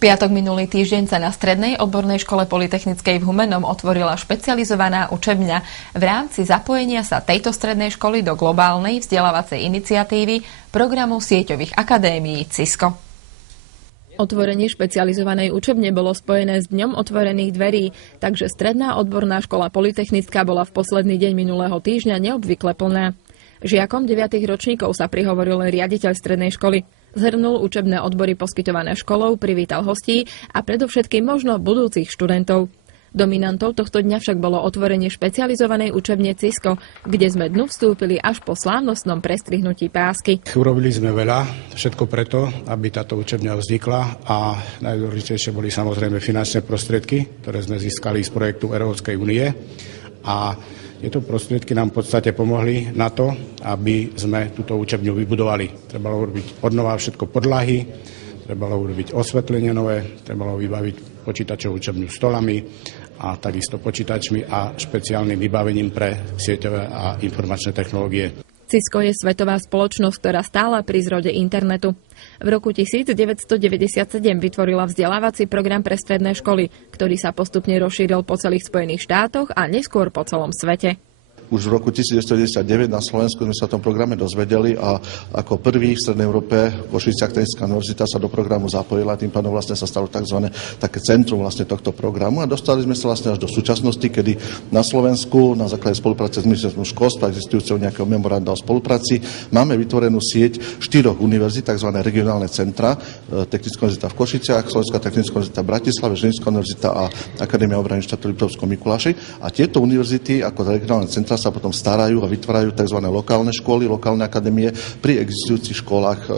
piatok minulý týždeň sa na Strednej odbornej škole Polytechnickej v Humennom otvorila špecializovaná učebňa v rámci zapojenia sa tejto strednej školy do globálnej vzdelávacej iniciatívy programu sieťových akadémií CISCO. Otvorenie špecializovanej učebne bolo spojené s dňom otvorených dverí, takže Stredná odborná škola Polytechnická bola v posledný deň minulého týždňa neobvykle plná. Žiakom 9. ročníkov sa prihovoril riaditeľ strednej školy. Zhrnul učebné odbory poskytované školou, privítal hostí a predovšetkým možno budúcich študentov. Dominantou tohto dňa však bolo otvorenie špecializovanej učebne CISCO, kde sme dnu vstúpili až po slávnostnom prestrihnutí pásky. Urobili sme veľa, všetko preto, aby táto učebňa vznikla a najdôležitejšie boli samozrejme finančné prostriedky, ktoré sme získali z projektu Európskej únie a tieto prostriedky nám v podstate pomohli na to, aby sme túto učebňu vybudovali. Trebalo urobiť odnova všetko podlahy, trebalo urobiť osvetlenie nové, trebalo vybaviť počítačovú učebňu stolami a takisto počítačmi a špeciálnym vybavením pre sieťové a informačné technológie. CISCO je svetová spoločnosť, ktorá stála pri zrode internetu. V roku 1997 vytvorila vzdelávací program pre stredné školy, ktorý sa postupne rozšíril po celých Spojených štátoch a neskôr po celom svete. Už v roku 1999 na Slovensku sme sa o tom programe dozvedeli a ako prvý v Strednej Európe Košická technická univerzita sa do programu zapojila, tým pádom vlastne sa stalo tzv. Také centrum vlastne tohto programu a dostali sme sa vlastne až do súčasnosti, kedy na Slovensku na základe spolupráce s ministerstvom školstva existujúceho nejakého memoranda o spolupráci máme vytvorenú sieť 4 univerzít, tzv. Regionálne centra, Technická univerzita v Košiciach, Slovenská technická univerzita v Bratislave, Žilinska univerzita a Akadémia obrany štátu Liptovskom Mikuláši a tieto univerzity ako regionálne centra sa potom starajú a vytvárajú tzv. Lokálne školy, lokálne akadémie pri existujúcich školách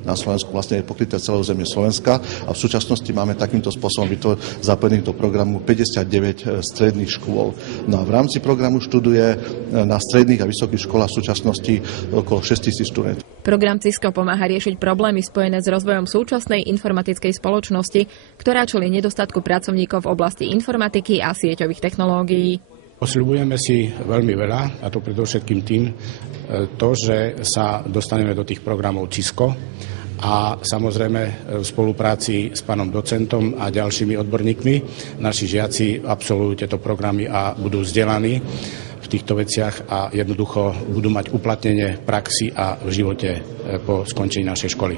na Slovensku, vlastne je pokryté celé územie Slovenska a v súčasnosti máme takýmto spôsobom zapojených do programu 59 stredných škôl. No a v rámci programu študuje na stredných a vysokých školách v súčasnosti okolo 6 000 študentov. Program CISCO pomáha riešiť problémy spojené s rozvojom súčasnej informatickej spoločnosti, ktorá čelí nedostatku pracovníkov v oblasti informatiky a sieťových technológií. Osľubujeme si veľmi veľa, a to predovšetkým tým, že sa dostaneme do tých programov CISCO a samozrejme v spolupráci s pánom docentom a ďalšími odborníkmi naši žiaci absolvujú tieto programy a budú vzdelaní v týchto veciach a jednoducho budú mať uplatnenie v praxi a v živote po skončení našej školy.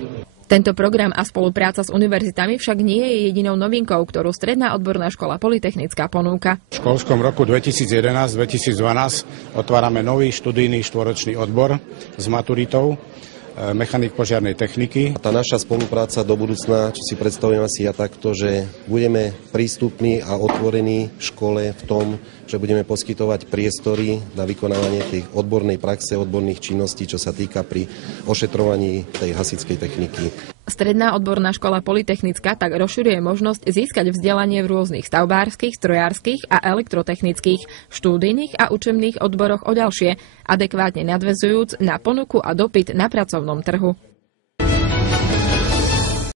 Tento program a spolupráca s univerzitami však nie je jedinou novinkou, ktorú Stredná odborná škola Polytechnická ponúka. V školskom roku 2011-2012 otvárame nový študijný štvoročný odbor s maturitou mechanik požiarnej techniky. Tá naša spolupráca do budúcna, čo si predstavujem asi ja takto, že budeme prístupní a otvorení v škole v tom, že budeme poskytovať priestory na vykonávanie tej odbornej praxe, odborných činností, čo sa týka pri ošetrovaní tej hasičskej techniky. Stredná odborná škola Polytechnická tak rozširuje možnosť získať vzdelanie v rôznych stavbárskych, strojárskych a elektrotechnických, štúdijných a učebných odboroch o ďalšie, adekvátne nadväzujúc na ponuku a dopyt na pracovnom trhu.